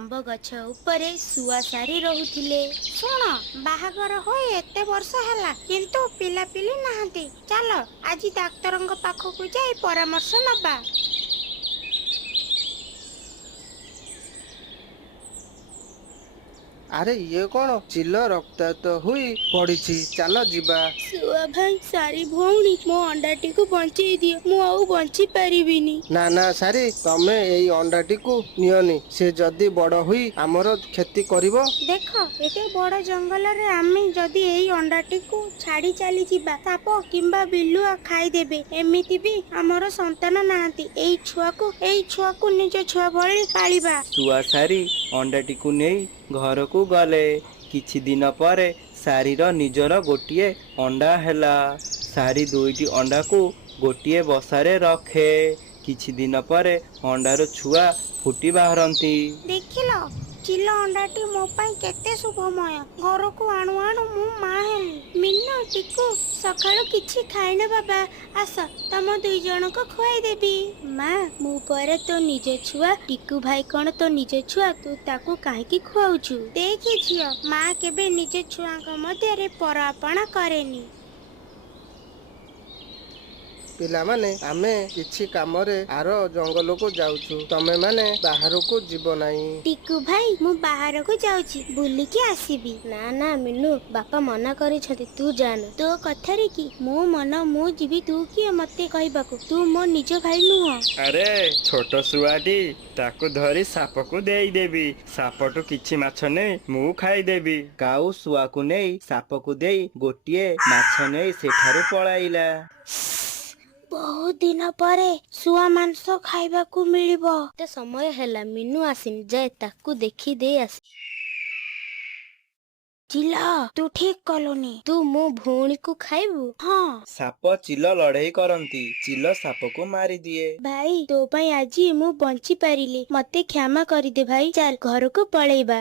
आंब गछ उपरे सुआ सारी रहुथिले। ଶୁଣ ବାହାଘର ହୋଇ ଏତେ ବର୍ଷ ହେଲା କିନ୍ତୁ ପିଲାପିଲି ନାହାନ୍ତି। ଚାଲ ଆଜି ଡାକ୍ତରଙ୍କ ପାଖକୁ ଯାଇ ପରାମର୍ଶ ନବା। ଆରେ ଇଏ କଣ ଚିଲ ରକ୍ତାକ୍ତ ହୋଇ ପଡିଛି, ଚାଲ ଯିବା। ସୁଆ ଭାଇ, ସାରି ଭଉଣୀ, ମୋ ଅଣ୍ଡାଟିକୁ ବଞ୍ଚେଇ ଦିଅ, ମୁଁ ଆଉ ବଞ୍ଚି ପାରିବିନି। ନା ନା ସାରି, ତମେ ଏଇ ଅଣ୍ଡାଟିକୁ ନିଅନି, ସେ ଯଦି ବଡ ହୋଇ ଆମର କ୍ଷତି କରିବ। ଦେଖ ଏତେ ବଡ ଜଙ୍ଗଲରେ ଆମେ ଯଦି ଏଇ ଅଣ୍ଡାଟିକୁ ଛାଡି ଚାଲିଯିବା, ସାପ କିମ୍ବା ବିଲୁଆ ଖାଇଦେବେ। ଏମିତି ବି ଆମର ସନ୍ତାନ ନାହାନ୍ତି। ଏଇ ଛୁଆକୁ ନିଜ ଛୁଆ ଭଳି ପାଳିବା। ଶୁଆ ସାରି ଅଣ୍ଡାଟିକୁ ନେଇ ଘରକୁ ଗଲେ। କିଛି ଦିନ ପରେ ସାରିର ନିଜର ଗୋଟିଏ ଅଣ୍ଡା ହେଲା। ସାରି ଦୁଇଟି ଅଣ୍ଡାକୁ ଗୋଟିଏ ବସାରେ ରଖେ। କିଛି ଦିନ ପରେ ଅଣ୍ଡାରୁ ଛୁଆ ଫୁଟି ବାହାରନ୍ତି। ଦେଖିଲ, ଚିଲ ଅଣ୍ଡାଟି ମୋ ପାଇଁ କେତେ ଶୁଭମୟ। ଘରକୁ ଆଣୁ ଆଣୁ ମୁଁ ମା ହେଲି। ମିନୁ, ଟିକୁ, ସକାଳୁ କିଛି ଖାଇନ ବାବା। ଆସ, ତମ ଦୁଇ ଜଣଙ୍କୁ ଖୁଆଇଦେବି। ମା, ମୁଁ ପରେ ତୋ ନିଜ ଛୁଆ। ଟିକୁ ଭାଇ କଣ ତୋ ନିଜ ଛୁଆ? ତୁ ତାକୁ କାହିଁକି ଖୁଆଉଛୁ? ଦେଖି ଝିଅ, ମା କେବେ ନିଜ ଛୁଆଙ୍କ ମଧ୍ୟରେ ପର ଆପଣା କରେନି। ପିଲାମାନେ, ଆମେ କିଛି କାମରେ ଆର ଜଙ୍ଗଲକୁ ଯାଉଛୁ, ତମେ ମାନେ ବାହାରକୁ ଯିବ ନାହିଁ। ଟିକୁ ଭାଇ, ମୁଁ ବାହାରକୁ ଯାଉଛି, ବୁଲିକି ଆସିବି। ନା ନା ମିନୁ, ବାପା ମନା କରିଛନ୍ତି, ତୁ ଯାନା। ତୋ କଥାରେ କି ମୁଁ ମନ, ମୁଁ ଯିବି। ତୁ କିଏ ମତେ କହିବାକୁ? ତୁ ମୋ ନିଜ ଭାଇ ନୁହଁ। ଆରେ ଛୋଟ ଶୁଆଟି, ତାକୁ ଧରି ସାପକୁ ଦେଇଦେବି। ସାପଠୁ କିଛି ମାଛ ନେଇ ମୁଁ ଖାଇଦେବି। କାଉ ଶୁଆକୁ ନେଇ ସାପକୁ ଦେଇ ଗୋଟିଏ ମାଛ ନେଇ ସେଠାରୁ ପଳାଇଲା। ବହୁତ ଦିନ ପରେ ଶୁଆ ମାଂସ ଖାଇବାକୁ ମିଳିବ। ଏତେ ସମୟ ହେଲା, ମିନୁ ଆସିନି, ଯାଏ ତାକୁ ଦେଖି ଦେଇ ଆସି। ଚିଲ, ତୁ ଠିକ କଲୁନି। ତୁ ମୋ ଭଉଣୀକୁ ଖାଇବୁ? ହଁ। ସାପ ଚିଲ ଲଢେଇ କରନ୍ତି। ଚିଲ ସାପକୁ ମାରିଦିଏ। ଭାଇ, ତୋ ପାଇଁ ଆଜି ମୁଁ ବଞ୍ଚି ପାରିଲି। ମତେ କ୍ଷମା କରିଦେ ଭାଇ। ଚାଲ ଘରକୁ ପଳେଇବା।